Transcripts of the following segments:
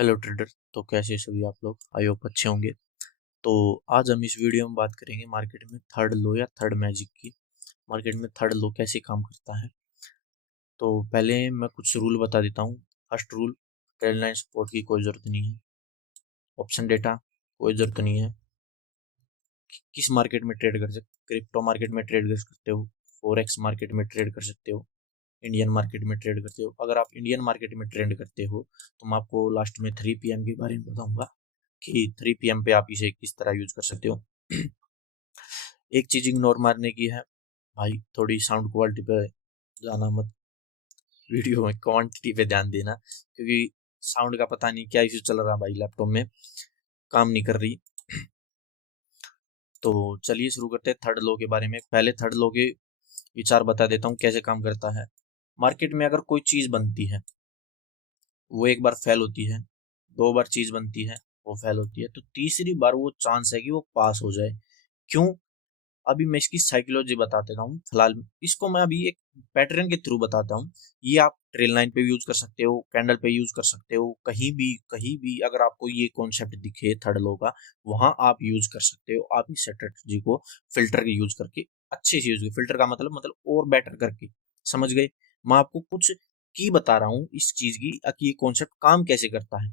Hello trader. तो कैसे सभी आप लोग, आई होप अच्छे होंगे। तो आज हम इस वीडियो में बात करेंगे मार्केट में थर्ड लो या थर्ड मैजिक की। मार्केट में थर्ड लो कैसे काम करता है। तो पहले मैं कुछ रूल बता देता हूँ। First rule, trade line support की कोई ज़रूरत नहीं है। ऑप्शन डेटा कोई ज़रूरत नहीं है। किस मार्केट में ट्रेड कर सकते, क्रिप्टो मार्केट में ट्रेड कर सकते हो, फॉरेक्स मार्केट में ट्रेड कर सकते हो, इंडियन मार्केट में ट्रेड करते हो। अगर आप इंडियन मार्केट में ट्रेड करते हो तो मैं आपको लास्ट में 3 PM के बारे में बताऊंगा कि 3 PM पे आप इसे किस तरह यूज कर सकते हो। एक चीज इग्नोर मारने की है भाई, थोड़ी साउंड क्वालिटी पे जाना मत, वीडियो में क्वांटिटी पे ध्यान देना, क्योंकि साउंड का पता नहीं क्या इशू चल रहा भाई, लैपटॉप में काम नहीं कर रही। तो चलिए शुरू करते हैं थर्ड लो के बारे में। पहले थर्ड लो के विचार बता देता हूँ कैसे काम करता है। मार्केट में अगर कोई चीज बनती है, वो एक बार फेल होती है, 2 बार चीज बनती है, वो फेल होती है, तो तीसरी बार वो चांस है कि वो पास हो जाए। क्यों? अभी मैं इसकी साइकोलॉजी बता देता हूँ। फिलहाल इसको मैं अभी एक पैटर्न के थ्रू बताता हूँ। ये आप ट्रेल लाइन पे यूज कर सकते हो, कैंडल पे यूज कर सकते हो, कहीं भी अगर आपको ये कॉन्सेप्ट दिखे थर्ड लो का, वहां आप यूज कर सकते हो। आप इस स्ट्रेटजी को फिल्टर के यूज करके अच्छे से यूज कर, फिल्टर का मतलब और बेटर करके, समझ गए। मैं आपको कुछ की बता रहा हूँ इस चीज की कि ये कॉन्सेप्ट काम कैसे करता है।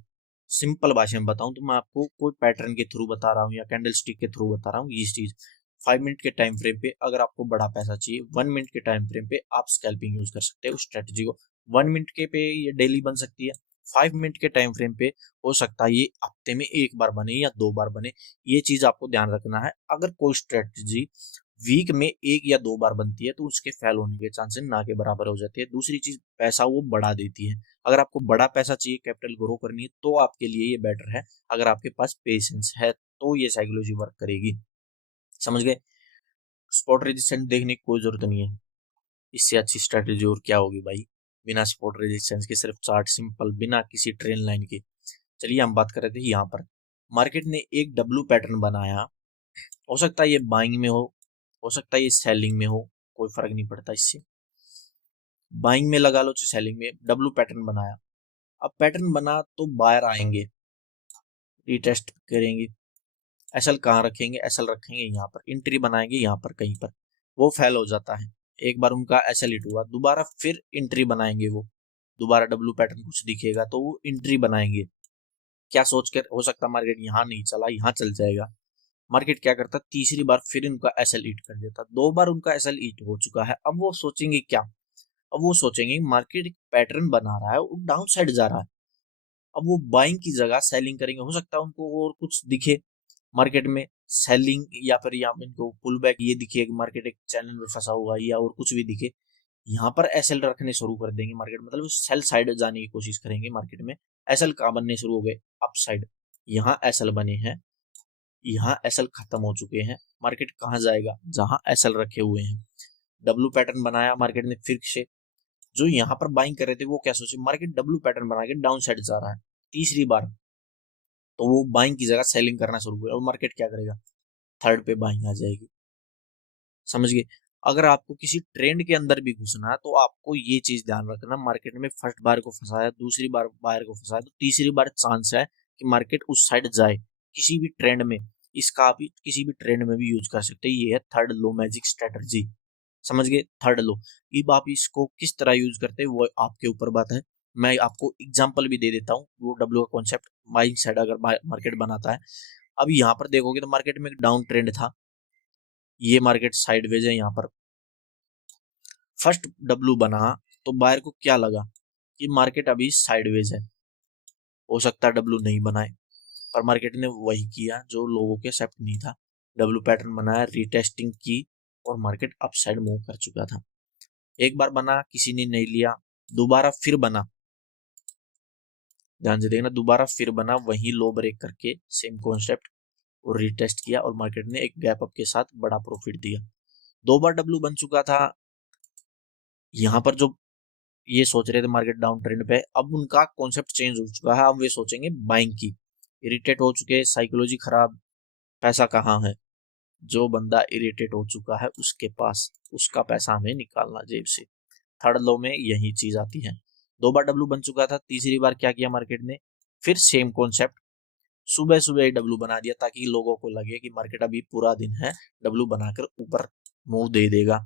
सिंपल भाषा में बताऊं तो मैं आपको कोई पैटर्न के थ्रू बता रहा हूँ या कैंडल स्टिक के थ्रू बता रहा हूँ ये चीज। 5 मिनट के टाइम फ्रेम पे अगर आपको बड़ा पैसा चाहिए, 1 मिनट के टाइम फ्रेम पे आप स्कैल्पिंग यूज कर सकते हो स्ट्रेटजी को। 1 मिनट के पे ये डेली बन सकती है। 5 मिनट के टाइम फ्रेम पे हो सकता है ये हफ्ते में एक बार बने या 2 बार बने। ये चीज आपको ध्यान रखना है। अगर कोई स्ट्रेटजी वीक में 1 या 2 बार बनती है तो उसके फेल होने के चांसेस ना के बराबर हो जाते हैं। दूसरी चीज, पैसा वो बढ़ा देती है। अगर आपको बड़ा पैसा चाहिए, कैपिटल ग्रो करनी है, तो आपके लिए ये बेटर है। अगर आपके पास पेशेंस है तो ये साइकोलॉजी वर्क करेगी, समझ गए। स्पॉट रेजिस्टेंस देखने की कोई जरूरत नहीं है। इससे अच्छी स्ट्रेटेजी और क्या होगी भाई, बिना स्पॉट रेजिस्टेंस के सिर्फ चार्ट सिंपल, बिना किसी ट्रेन लाइन के। चलिए हम बात कर रहे थे यहाँ पर मार्केट ने एक डब्लू पैटर्न बनाया। हो सकता है ये बाइंग में हो सकता है ये सेलिंग में हो, कोई फर्क नहीं पड़ता इससे। बाइंग में लगा लो चाहे सेलिंग में, डब्लू पैटर्न बनाया। अब पैटर्न बना तो बायर आएंगे, रीटेस्ट करेंगे। एसएल कहाँ रखेंगे? एसएल रखेंगे यहाँ पर, एंट्री बनाएंगे यहाँ पर कहीं पर। वो फेल हो जाता है। एक बार उनका एसएल हिट हुआ, दोबारा फिर एंट्री बनाएंगे वो, दोबारा डब्लू पैटर्न कुछ दिखेगा तो वो एंट्री बनाएंगे। क्या सोचकर? हो सकता मार्केट यहाँ नहीं चला, यहाँ चल जाएगा। मार्केट क्या करता, तीसरी बार फिर उनका एसएल हिट कर देता। 2 बार उनका एसएल हिट हो चुका है। अब वो सोचेंगे क्या? अब वो सोचेंगे मार्केट एक पैटर्न बना रहा है, वो डाउन साइड जा रहा है। अब वो बाइंग की जगह सेलिंग करेंगे। हो सकता है उनको और कुछ दिखे मार्केट में, सेलिंग, या फिर यहाँ इनको पुल बैक ये दिखे, मार्केट एक चैनल में फंसा हुआ या और कुछ भी दिखे, यहाँ पर एसएल रखने शुरू कर देंगे मार्केट, मतलब सेल साइड जाने की कोशिश करेंगे मार्केट में। एसएल कहाँ बनने शुरू हो गए? Up side. यहाँ एसएल बने हैं, यहाँ एसएल खत्म हो चुके हैं। मार्केट कहाँ जाएगा? जहां एसएल रखे हुए हैं। डब्लू पैटर्न बनाया मार्केट ने फिर से। जो यहाँ पर बाइंग कर रहे थे वो क्या सोचे, मार्केट डब्लू पैटर्न बना के डाउन साइड जा रहा है तीसरी बार, तो वो बाइंग की जगह सेलिंग करना शुरू हुआ। और मार्केट क्या करेगा? थर्ड पे बाइंग आ जाएगी, समझ गए। अगर आपको किसी ट्रेंड के अंदर भी घुसना है तो आपको ये चीज ध्यान रखना, मार्केट में फर्स्ट बार को फंसाया, दूसरी बार बायर को फंसाया, तो तीसरी बार चांस है कि मार्केट उस साइड जाए किसी भी ट्रेंड में। इसका आप किसी भी ट्रेंड में भी यूज कर सकते हैं। ये है थर्ड लो मैजिक स्ट्रेटजी, समझ गए। थर्ड लो, अब आप इसको किस तरह यूज करते हैं वो आपके ऊपर बात है। मैं आपको एग्जांपल भी दे देता हूँ। वो डब्ल्यू का कॉन्सेप्ट बाइंग साइड अगर मार्केट बनाता है, अब यहाँ पर देखोगे तो मार्केट में एक डाउन ट्रेंड था, ये मार्केट साइडवेज है। यहाँ पर फर्स्ट डब्ल्यू बना तो बायर को क्या लगा कि मार्केट अभी साइडवेज है, हो सकता है डब्ल्यू नहीं बनाए, पर मार्केट ने वही किया जो लोगों के एक्सेप्ट नहीं था। डब्ल्यू पैटर्न बनाया, रीटेस्टिंग की, और मार्केट अपसाइड मूव कर चुका था। एक बार बना, किसी ने नहीं लिया, दोबारा फिर बना, ध्यान से देखना, दोबारा फिर बना वही लो ब्रेक करके, सेम कॉन्सेप्ट, और रीटेस्ट किया और मार्केट ने एक गैप अप के साथ बड़ा प्रॉफिट दिया। 2 बार डब्ल्यू बन चुका था। यहाँ पर जो ये सोच रहे थे मार्केट डाउन ट्रेंड पे, अब उनका कॉन्सेप्ट चेंज हो चुका है। अब वे सोचेंगे बाइंग की, इरिटेट हो चुके, साइकोलॉजी खराब, पैसा कहाँ है? जो बंदा इरिटेट हो चुका है उसके पास, उसका पैसा हमें निकालना जेब से। थर्ड लो में यही चीज आती है। 2 बार डब्ल्यू बन चुका था, तीसरी बार क्या किया मार्केट ने? फिर सेम कॉन्सेप्ट, सुबह सुबह ही डब्लू बना दिया ताकि लोगों को लगे कि मार्केट अभी पूरा दिन है, डब्लू बनाकर ऊपर मूव दे देगा।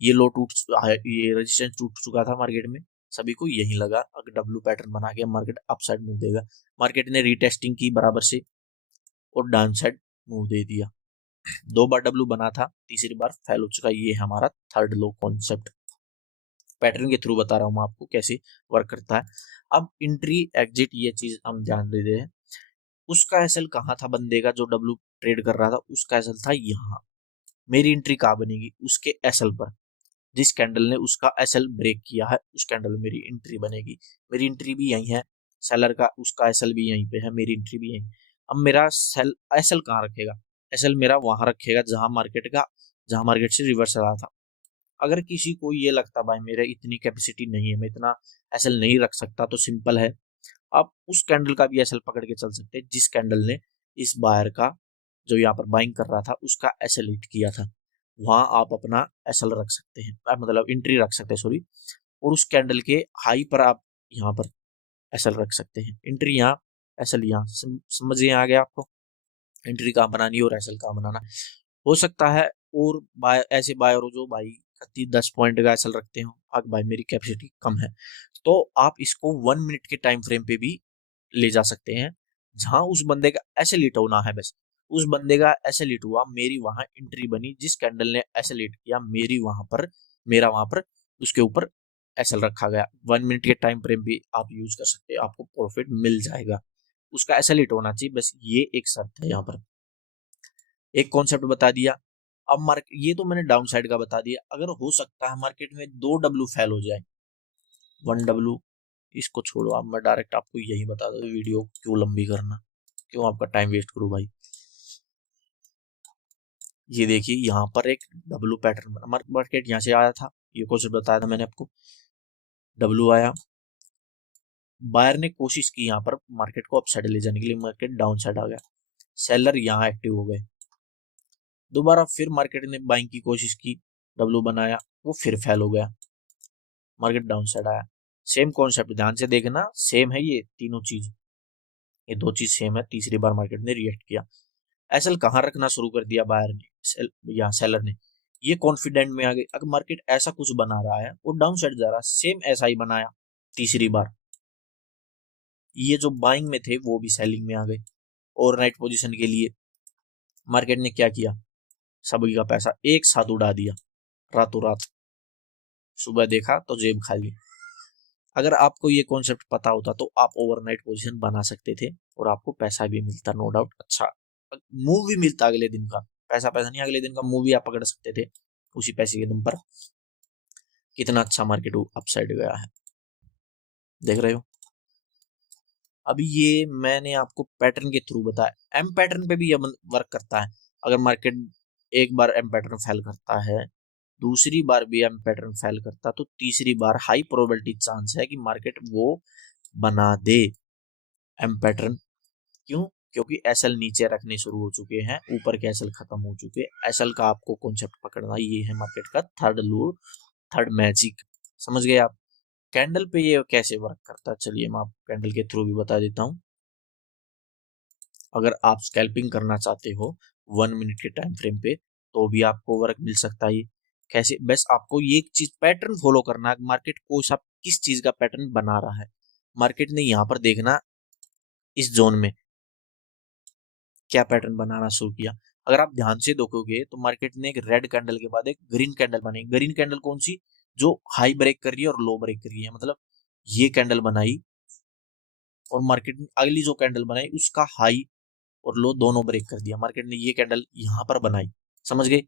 ये लो टूट, ये रेजिस्टेंस टूट चुका था मार्केट में, सभी को यही लगा अगर डब्लू पैटर्न बना के मार्केट अपसाइड मूव देगा। मार्केट ने रीटेस्टिंग की बराबर से और डाउन साइड मूव दे दिया। 2 बार डब्लू बना था, तीसरी बार फेल हो चुका। ये हमारा थर्ड लो कॉन्सेप्ट, पैटर्न के थ्रू बता रहा हूं मैं आपको कैसे वर्क करता है। अब एंट्री एग्जिट ये चीज हम ध्यान दे रहे हैं। उसका एसएल कहाँ था बंदे का जो डब्लू ट्रेड कर रहा था, उसका एसएल था यहाँ। मेरी एंट्री कहाँ बनेगी, उसके एसएल पर। जिस कैंडल ने उसका एसएल ब्रेक किया है उस कैंडल में मेरी एंट्री बनेगी। मेरी एंट्री भी यही है, सेलर का उसका एसएल भी यहीं पे है, मेरी एंट्री भी यहीं। अब मेरा सेल एसएल कहाँ रखेगा, एसएल मेरा वहां रखेगा जहां मार्केट से रिवर्स रहा था। अगर किसी को ये लगता भाई मेरे इतनी कैपेसिटी नहीं है, मैं इतना एसएल नहीं रख सकता, तो सिंपल है, आप उस कैंडल का भी एसएल पकड़ के चल सकते हैं जिस कैंडल ने इस बायर का जो यहाँ पर बाइंग कर रहा था उसका एसएल हिट किया था। वहां आप अपना एसएल रख सकते हैं, मतलब एंट्री रख सकते हैं सॉरी, और उस कैंडल के हाई पर आप यहाँ पर एसएल रख सकते हैं। एंट्री यहाँ, एसएल यहाँ, समझिए आ गया आपको एंट्री कहाँ बनानी है और एसएल कहाँ बनाना। हो सकता है और ऐसे बायर हो जो भाई 10 पॉइंट का एसएल रखते हो, अब भाई मेरी कैपेसिटी कम है, तो आप इसको 1 मिनट के टाइम फ्रेम पे भी ले जा सकते हैं, जहां उस बंदे का एसएल हिट होना है। बस उस बंदे का एसएल हिट हुआ, मेरी वहां एंट्री बनी, जिस कैंडल ने एसएल हिट किया मेरा वहां पर उसके ऊपर एसएल रखा गया। 1 मिनट के टाइम फ्रेम भी आप यूज कर सकते हैं, आपको प्रॉफिट मिल जाएगा। उसका एसएल हिट होना चाहिए, बस ये एक शर्त है। यहाँ पर एक कॉन्सेप्ट बता दिया। अब मार्केट, ये तो मैंने डाउन साइड का बता दिया। अगर हो सकता है मार्केट में 2 डब्लू फेल हो जाए, 1 डब्लू, इसको छोड़ो, अब मैं डायरेक्ट आपको यही बता दूं, वीडियो क्यों लंबी करना, क्यों आपका टाइम वेस्ट करूं भाई। ये देखिए यहाँ पर एक डब्लू पैटर्न बना, मार्केट यहाँ से आया था, ये कॉन्सेप्ट बताया था मैंने आपको, डब्लू आया, बायर ने कोशिश की यहाँ पर मार्केट को अपसाइड ले जाने के लिए, मार्केट डाउन साइड आ गया, सेलर यहाँ एक्टिव हो गए। दोबारा फिर मार्केट ने बाइंग की कोशिश की, डब्लू बनाया, वो फिर फेल हो गया, मार्केट डाउन साइड आया। सेम कॉन्सेप्ट, ध्यान से देखना, सेम है ये तीनों चीज, ये 2 चीज सेम है। तीसरी बार मार्केट ने रिएक्ट किया, एसएल कहाँ रखना शुरू कर दिया बायर ने, या सेलर ने, ये कॉन्फिडेंट में आ गए। अगर मार्केट ऐसा कुछ बना रहा है और डाउन साइड जा रहा है, सेम ऐसा ही बनाया तीसरी बार। ये जो बाइंग में थे वो भी सेलिंग में आ गए। ओवरनाइट पोजीशन के लिए मार्केट ने क्या किया, सभी का पैसा एक साथ उड़ा दिया रातों रात, सुबह देखा तो जेब खाली। अगर आपको ये कॉन्सेप्ट पता होता तो आप ओवरनाइट पोजीशन बना सकते थे और आपको पैसा भी मिलता, नो डाउट, अच्छा मूव भी मिलता अगले दिन का, पैसा नहीं, अगले दिन का मूव भी आप पकड़ सकते थे उसी पैसे के दम पर। कितना अच्छा मार्केट अपसाइड गया है, देख रहे हो। अभी ये मैंने आपको पैटर्न के थ्रू बताया, एम पैटर्न पे भी ये वर्क करता है। अगर मार्केट एक बार एम पैटर्न फेल करता है, दूसरी बार भी एम पैटर्न फेल करता, तो तीसरी बार हाई प्रोबेबिलिटी चांस है कि मार्केट वो बना दे एम पैटर्न। क्यों, क्योंकि एसएल नीचे रखने शुरू हो चुके हैं, ऊपर के एसएल खत्म हो चुके हैं। एसएल का आपको कॉन्सेप्ट पकड़ना, ये है मार्केट का थर्ड लूर, थर्ड मैजिक, समझ गए आप। कैंडल पे ये कैसे वर्क करता है, चलिए मैं आपको कैंडल के थ्रू भी बता देता हूँ। अगर आप स्कैल्पिंग करना चाहते हो 1 मिनट के टाइम फ्रेम पे, तो भी आपको वर्क मिल सकता है। कैसे, बस आपको ये चीज पैटर्न फॉलो करना है, मार्केट को सब किस चीज का पैटर्न बना रहा है। मार्केट ने यहाँ पर देखना इस जोन में क्या पैटर्न बनाना शुरू किया। अगर आप ध्यान से देखोगे तो मार्केट ने एक रेड कैंडल के बाद एक ग्रीन कैंडल बनाई। ग्रीन कैंडल कौन सी, जो हाई ब्रेक कर रही है और लो ब्रेक कर रही है, मतलब ये कैंडल बनाई और मार्केट ने अगली जो कैंडल बनाई उसका हाई और लो दोनों ब्रेक कर दिया। मार्केट ने ये कैंडल यहां पर बनाई, समझ गए।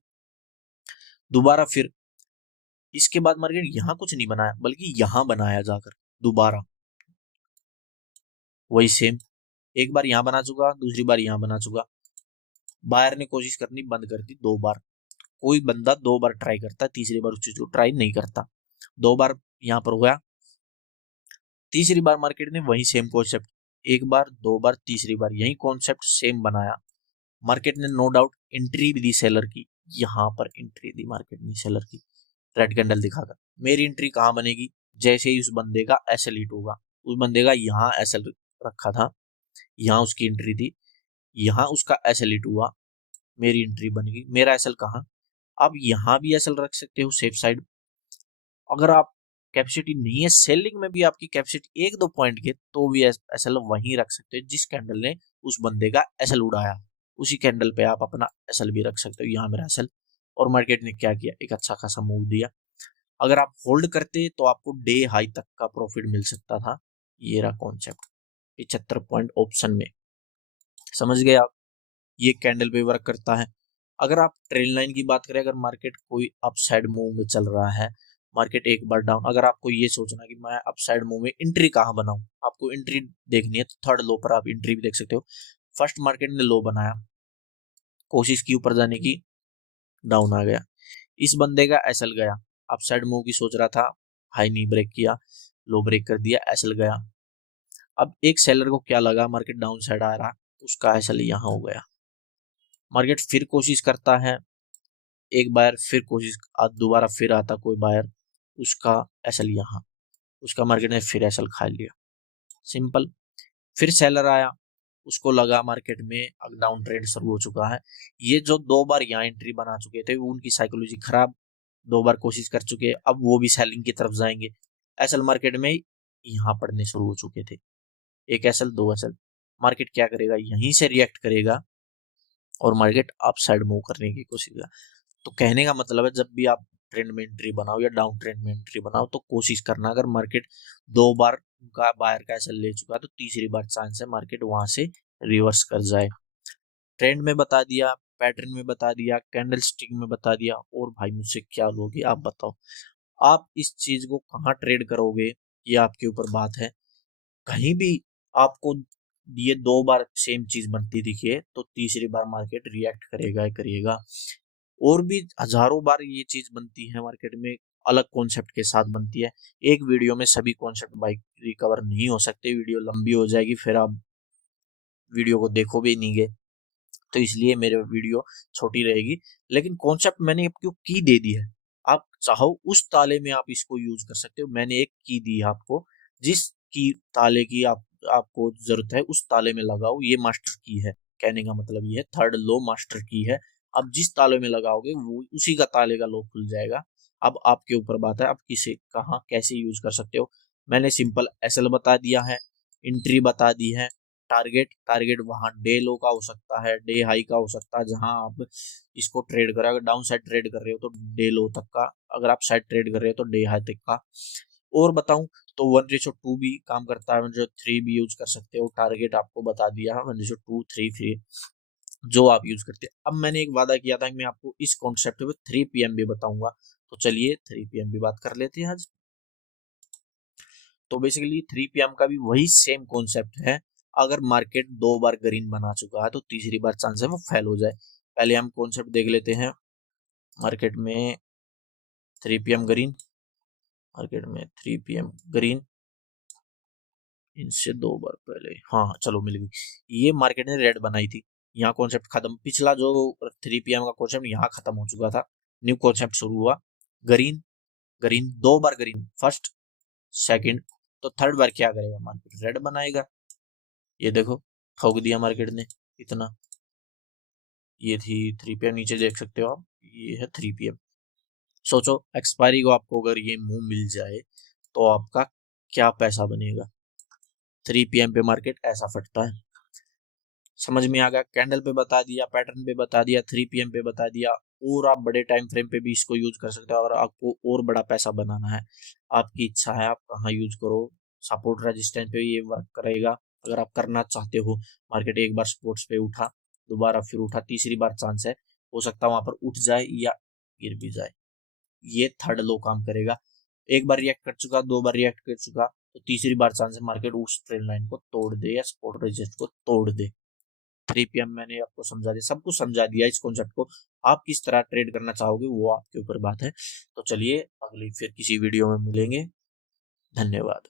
दोबारा फिर इसके बाद मार्केट यहां कुछ नहीं बनाया, बल्कि यहां बनाया जाकर दोबारा वही सेम, एक बार यहां बना चुका, दूसरी बार यहां बना चुका। बायर ने कोशिश करनी बंद कर दी 2 बार। कोई बंदा 2 बार ट्राई करता है, तीसरी बार उस चीज को ट्राई नहीं करता। 2 बार यहां पर हुआ, तीसरी बार मार्केट ने वही सेम कॉन्सेप्ट, एक बार, 2 बार, तीसरी बार यही कॉन्सेप्ट सेम बनाया। मार्केट ने नो डाउट एंट्री भी दी सेलर की, यहां पर एंट्री दी मार्केट ने सेलर की, रेड कैंडल दिखाकर। मेरी एंट्री कहां बनेगी, जैसे ही उस बंदे का एसएल हिट होगा, उस बंदे का यहाँ एसएल रखा था, यहाँ उसकी एंट्री थी, यहाँ उसका एसएल हिट हुआ, मेरी एंट्री बन गई, मेरा एसएल कहाँ, आप यहाँ भी एसएल रख सकते हो सेफ साइड। अगर आप कैपेसिटी नहीं है, सेलिंग में भी आपकी कैपेसिटी 1-2 पॉइंट के, तो भी एसएल वहीं रख सकते हो जिस कैंडल ने उस बंदे का एसएल उड़ाया, उसी कैंडल पे आप अपना एसएल भी रख सकते हो। यहाँ मेरा एसएल, और मार्केट ने क्या किया, एक अच्छा खासा मूव दिया। अगर आप होल्ड करते तो आपको डे हाई तक का प्रॉफिट मिल सकता था। ये रहा कॉन्सेप्ट 75 पॉइंट ऑप्शन में, समझ गए आप, ये कैंडल पे वर्क करता है। अगर आप ट्रेल लाइन की बात करें, अगर मार्केट कोई अपसाइड मूव में चल रहा है, मार्केट एक बार डाउन, अगर आपको ये सोचना कि मैं अपसाइड मूव में एंट्री कहाँ बनाऊं, आपको एंट्री देखनी है तो थर्ड लो पर आप एंट्री भी देख सकते हो। फर्स्ट मार्केट ने लो बनाया, कोशिश की ऊपर जाने की, डाउन आ गया, इस बंदे का एसएल गया, अपसाइड मूव की सोच रहा था, हाई नहीं ब्रेक किया, लो ब्रेक कर दिया, एसएल गया। अब एक सेलर को क्या लगा, मार्केट डाउन साइड आ रहा, उसका एसएल यहाँ हो गया। मार्केट फिर कोशिश करता है, एक बार फिर कोशिश, दोबारा फिर आता कोई बायर, उसका एसएल यहाँ, उसका मार्केट ने फिर एसएल खा लिया, सिंपल। फिर सेलर आया, उसको लगा मार्केट में अब डाउन ट्रेंड शुरू हो चुका है, ये जो 2 बार यहाँ एंट्री बना चुके थे उनकी साइकोलॉजी खराब, 2 बार कोशिश कर चुके, अब वो भी सेलिंग की तरफ जाएंगे, एसएल मार्केट में यहाँ पड़ने शुरू हो चुके थे, एक एसएल 2 एसएल। मार्केट क्या करेगा, यहीं से रिएक्ट करेगा और मार्केट अप साइड मूव करने की कोशिश करेगा। तो कहने का मतलब है, जब भी आप ट्रेंड में एंट्री बनाओ या डाउन ट्रेंड में एंट्री बनाओ, तो कोशिश करना, अगर मार्केट 2 बार का बायर का एसएल ले चुका तो तीसरी बार चांस है मार्केट वहां से रिवर्स कर जाए। ट्रेंड में बता दिया, पैटर्न में बता दिया, कैंडल स्टिक में बता दिया, और भाई मुझसे क्या लोगे आप बताओ, आप इस चीज को कहाँ ट्रेड करोगे ये आपके ऊपर बात है। कहीं भी आपको ये 2 बार सेम चीज बनती दिखे तो तीसरी बार मार्केट रिएक्ट करेगा ही करेगा। और भी हजारों बार ये चीज बनती है मार्केट में, अलग कॉन्सेप्ट के साथ बनती है। एक वीडियो में सभी कॉन्सेप्ट भाई रिकवर नहीं हो सकते, वीडियो लंबी हो जाएगी, फिर आप वीडियो को देखो भी नहीं गए, तो इसलिए मेरे वीडियो छोटी रहेगी। लेकिन कॉन्सेप्ट मैंने आपको की दे दी है, आप चाहो उस ताले में आप इसको यूज कर सकते हो। मैंने एक की दी है आपको, जिस की ताले की आपको जरूरत है उस ताले में लगाओ, ये मास्टर की है, कहने का मतलब ये है थर्ड लो मास्टर की है। अब जिस ताले में लगाओगे वो उसी का ताले का लो खुल जाएगा। अब आपके ऊपर बात है आप किसे कहाँ कैसे यूज कर सकते हो। मैंने सिंपल एसएल बता दिया है, एंट्री बता दी है, टारगेट टारगेट वहां डे लो का हो सकता है, डे हाई का हो सकता है, जहां आप इसको ट्रेड कर रहे हो। अगर डाउन साइड ट्रेड कर रहे हो तो डे लो तक का, अगर आप साइड ट्रेड कर रहे हो तो डे हाई तक का। और बताऊं तो 1:2 भी काम करता है, 1:3 भी यूज कर सकते हो। टारगेट आपको बता दिया है 1:2 3 3 जो आप यूज करते हैं। अब मैंने एक वादा किया था कि मैं आपको इस कॉन्सेप्ट में 3 PM भी बताऊंगा, तो चलिए 3 PM भी बात कर लेते हैं आज। तो बेसिकली 3 PM का भी वही सेम कॉन्सेप्ट है। अगर मार्केट 2 बार ग्रीन बना चुका है तो तीसरी बार चांस है वो फेल हो जाए। पहले हम कॉन्सेप्ट देख लेते हैं। मार्केट में 3 PM ग्रीन, मार्केट में 3 PM ग्रीन, इनसे 2 बार पहले, हाँ चलो मिल गई। ये मार्केट ने रेड बनाई थी, यहाँ कॉन्सेप्ट खत्म। पिछला जो 3 PM का कॉन्सेप्ट यहाँ खत्म हो चुका था, न्यू कॉन्सेप्ट शुरू हुआ। ग्रीन ग्रीन 2 बार ग्रीन, फर्स्ट सेकंड, तो थर्ड बार क्या करेगा मार्केट, रेड बनाएगा। ये देखो ठोक दिया मार्केट ने इतना। ये थी 3 PM, नीचे देख सकते हो आप, ये है 3 PM। सोचो एक्सपायरी को आपको अगर ये मुंह मिल जाए तो आपका क्या पैसा बनेगा। 3 PM पे मार्केट ऐसा फटता है, समझ में आ गया। कैंडल पे बता दिया, पैटर्न पे बता दिया, 3 PM पे बता दिया, और आप बड़े टाइम फ्रेम पे भी इसको यूज कर सकते हो। अगर आपको और बड़ा पैसा बनाना है, आपकी इच्छा है, आप कहाँ यूज करो। सपोर्ट रेजिस्टेंस पे ये वर्क करेगा अगर आप करना चाहते हो। मार्केट एक बार सपोर्ट्स पे उठा, दोबारा फिर उठा, तीसरी बार चांस है हो सकता है वहां पर उठ जाए या गिर भी जाए। ये थर्ड लो काम करेगा। एक बार रिएक्ट कर चुका, 2 बार रिएक्ट कर चुका, तो तीसरी बार चांस है मार्केट उस ट्रेंड लाइन को तोड़ दे या सपोर्ट रेजिस्टेंस को तोड़ दे। 3 PM मैंने आपको समझा दिया, सब कुछ समझा दिया इस कॉन्सेप्ट को। आप किस तरह ट्रेड करना चाहोगे वो आपके ऊपर बात है। तो चलिए अगली फिर किसी वीडियो में मिलेंगे। धन्यवाद।